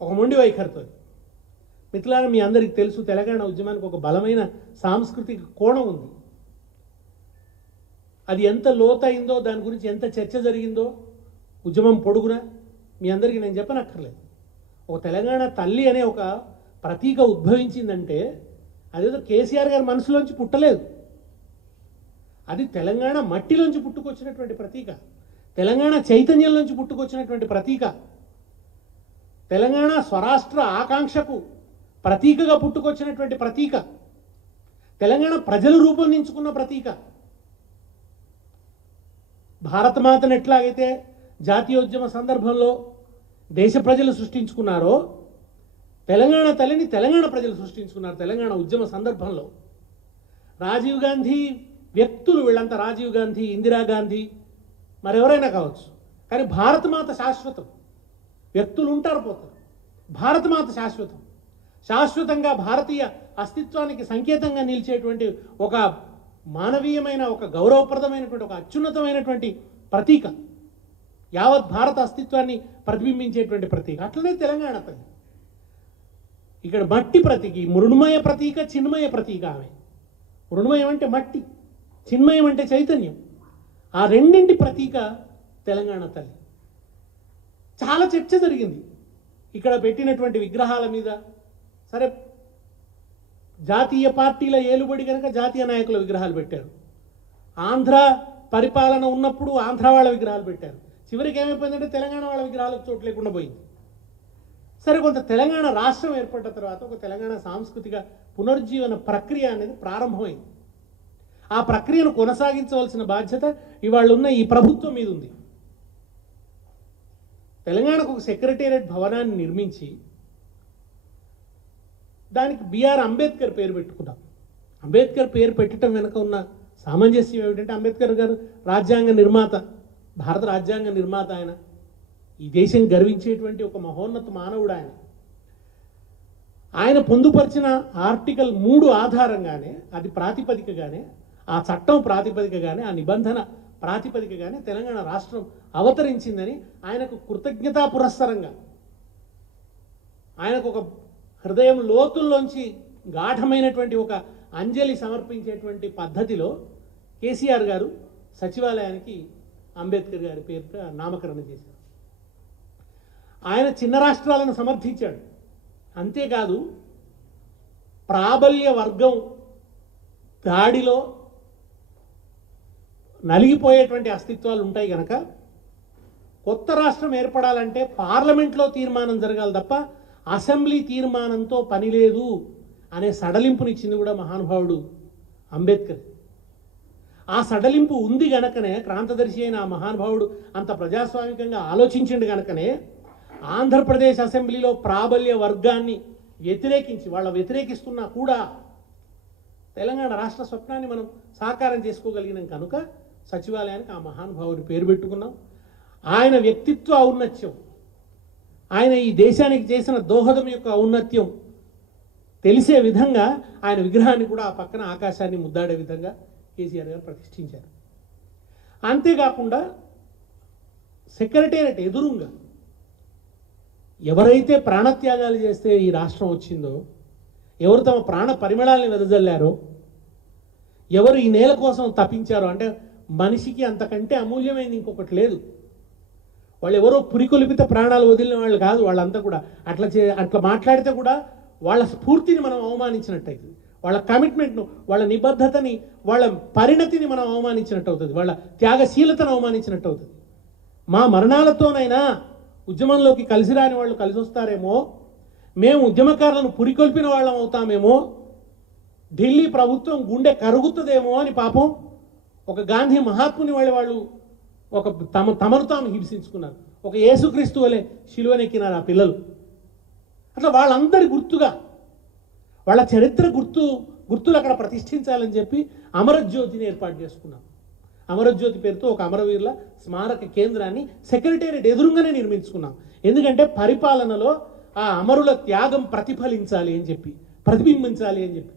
ఒక మొండి వైఖరితో. మిత్రులారా, మీ అందరికీ తెలుసు తెలంగాణ ఉద్యమానికి ఒక బలమైన సాంస్కృతిక కోణం ఉంది. అది ఎంత లోతైందో, దాని గురించి ఎంత చర్చ జరిగిందో ఉద్యమం పొడుగునా మీ అందరికీ నేను చెప్పనక్కర్లేదు. ఒక తెలంగాణ తల్లి అనే ఒక ప్రతీక ఉద్భవించిందంటే అదేదో కేసీఆర్ గారి మనసులోంచి పుట్టలేదు. అది తెలంగాణ మట్టిలోంచి పుట్టుకొచ్చినటువంటి ప్రతీక, తెలంగాణ చైతన్యంలోంచి పుట్టుకొచ్చినటువంటి ప్రతీక, తెలంగాణ స్వరాష్ట్ర ఆకాంక్షకు ప్రతీకగా పుట్టుకొచ్చినటువంటి ప్రతీక, తెలంగాణ ప్రజలు రూపొందించుకున్న ప్రతీక. భారతమాతను ఎట్లాగైతే జాతీయోద్యమ సందర్భంలో దేశ ప్రజలు సృష్టించుకున్నారో, తెలంగాణ తల్లిని తెలంగాణ ప్రజలు సృష్టించుకున్నారు తెలంగాణ ఉద్యమ సందర్భంలో. రాజీవ్ గాంధీ వ్యక్తులు వీళ్ళంతా, రాజీవ్ గాంధీ, ఇందిరాగాంధీ, మరెవరైనా కావచ్చు, కానీ భారతమాత శాశ్వతం. వ్యక్తులు ఉంటారు, పోతారు. భారతమాత శాశ్వతం. శాశ్వతంగా భారతీయ అస్తిత్వానికి సంకేతంగా నిలిచేటువంటి ఒక మానవీయమైన, ఒక గౌరవప్రదమైనటువంటి, ఒక అత్యున్నతమైనటువంటి ప్రతీక, యావత్ భారత అస్తిత్వాన్ని ప్రతిబింబించేటువంటి ప్రతీక. అట్లనే తెలంగాణ తల్లి ఇక్కడ మట్టి ప్రతీక, మృణ్మయ ప్రతీక, చిన్మయ ప్రతీక. ఆమె మృణ్మయం అంటే మట్టి, చిన్మయం అంటే చైతన్యం. ఆ రెండింటి ప్రతీక తెలంగాణ తల్లి. చాలా చర్చ జరిగింది ఇక్కడ పెట్టినటువంటి విగ్రహాల మీద. సరే, జాతీయ పార్టీల ఏలుబడి కనుక జాతీయ నాయకుల విగ్రహాలు పెట్టారు. ఆంధ్ర పరిపాలన ఉన్నప్పుడు ఆంధ్ర వాళ్ళ విగ్రహాలు పెట్టారు. చివరికి ఏమైపోయిందంటే తెలంగాణ వాళ్ళ విగ్రహాలకు చోటు లేకుండా పోయింది. సరే, కొంత తెలంగాణ రాష్ట్రం ఏర్పడ్డ తర్వాత ఒక తెలంగాణ సాంస్కృతిక పునరుజ్జీవన ప్రక్రియ అనేది ప్రారంభమైంది. ఆ ప్రక్రియను కొనసాగించవలసిన బాధ్యత ఇవాళ ఉన్న ఈ ప్రభుత్వం మీద ఉంది. తెలంగాణకు ఒక సెక్రటేరియట్ భవనాన్ని నిర్మించి దానికి బిఆర్ అంబేద్కర్ పేరు పెట్టుకున్నాం. అంబేద్కర్ పేరు పెట్టడం వెనుక ఉన్న సామంజస్యం ఏమిటంటే, అంబేద్కర్ గారు రాజ్యాంగ నిర్మాత, భారత రాజ్యాంగ నిర్మాత. ఆయన ఈ దేశం గర్వించేటువంటి ఒక మహోన్నత మానవుడు. ఆయన పొందుపరిచిన ఆర్టికల్ 3 ఆధారంగానే, అది ప్రాతిపదికగానే, ఆ చట్టం ప్రాతిపదికగానే, ఆ నిబంధన ప్రాతిపదికగానే తెలంగాణ రాష్ట్రం అవతరించిందని ఆయనకు కృతజ్ఞతా పురస్సరంగా, ఆయనకు ఒక హృదయం లోతుల్లోంచి గాఢమైనటువంటి ఒక అంజలి సమర్పించేటువంటి పద్ధతిలో కేసీఆర్ గారు సచివాలయానికి అంబేద్కర్ గారి పేరుతో నామకరణం చేశారు. ఆయన చిన్న రాష్ట్రాలను సమర్థించాడు. అంతేకాదు, ప్రాబల్య వర్గం దాడిలో నలిగిపోయేటువంటి అస్తిత్వాలు ఉంటాయి కనుక కొత్త రాష్ట్రం ఏర్పడాలంటే పార్లమెంట్లో తీర్మానం జరగాలి తప్ప అసెంబ్లీ తీర్మానంతో పని లేదు అనే సడలింపునిచ్చింది కూడా మహానుభావుడు అంబేద్కర్. ఆ సడలింపు ఉంది గనకనే, క్రాంతదర్శి అయిన ఆ మహానుభావుడు అంత ప్రజాస్వామికంగా ఆలోచించిండు గనకనే ఆంధ్రప్రదేశ్ అసెంబ్లీలో ప్రాబల్య వర్గాన్ని వ్యతిరేకించి, వాళ్ళ వ్యతిరేకిస్తున్నా కూడా తెలంగాణ రాష్ట్ర స్వప్నాన్ని మనం సాకారం చేసుకోగలిగినాం కనుక సచివాలయానికి ఆ మహానుభావుడి పేరు పెట్టుకున్నాం. ఆయన వ్యక్తిత్వ ఔన్నత్యం, ఆయన ఈ దేశానికి చేసిన దోహదం యొక్క ఔన్నత్యం తెలిసే విధంగా ఆయన విగ్రహాన్ని కూడా ఆ పక్కన ఆకాశాన్ని ముద్దాడే విధంగా కేసీఆర్ గారు ప్రతిష్ఠించారు. అంతేకాకుండా సెక్రటేరియట్ ఎదురుగా ఎవరైతే ప్రాణత్యాగాలు చేస్తే ఈ రాష్ట్రం వచ్చిందో, ఎవరు తమ ప్రాణ పరిమళాలను వెదజల్లారో, ఎవరు ఈ నేల కోసం తప్పించారో, అంటే మనిషికి అంతకంటే అమూల్యమైనది ఇంకొకటి లేదు. వాళ్ళు ఎవరో పురికొలిపిత ప్రాణాలు వదిలిన వాళ్ళు కాదు. వాళ్ళంతా కూడా అట్లా మాట్లాడితే కూడా వాళ్ళ స్ఫూర్తిని మనం అవమానించినట్టయితుంది, వాళ్ళ కమిట్మెంట్ను, వాళ్ళ నిబద్ధతని, వాళ్ళ పరిణతిని మనం అవమానించినట్టు అవుతుంది, వాళ్ళ త్యాగశీలతను అవమానించినట్టు అవుతుంది. మా మరణాలతోనైనా ఉద్యమంలోకి కలిసి రాని వాళ్ళు కలిసి వస్తారేమో, మేము ఉద్యమకారులను పురికొల్పిన వాళ్ళం అవుతామేమో, ఢిల్లీ ప్రభుత్వం గుండె కరుగుతుందేమో అని పాపం ఒక గాంధీ మహాత్ముని వాళ్ళు ఒక తమను తాము హింసించుకున్నారు. ఒక యేసుక్రీస్తు వలె శిలువనెక్కినారు ఆ పిల్లలు. అట్లా వాళ్ళందరి గుర్తుగా, వాళ్ళ చరిత్ర గుర్తులు అక్కడ ప్రతిష్ఠించాలని చెప్పి అమరజ్యోతిని ఏర్పాటు చేసుకున్నాం. అమరజ్యోతి పేరుతో ఒక అమరవీరుల స్మారక కేంద్రాన్ని సెక్రటేరియట్ ఎదురుగానే నిర్మించుకున్నాం. ఎందుకంటే పరిపాలనలో ఆ అమరుల త్యాగం ప్రతిఫలించాలి అని చెప్పి, ప్రతిబింబించాలి అని చెప్పి.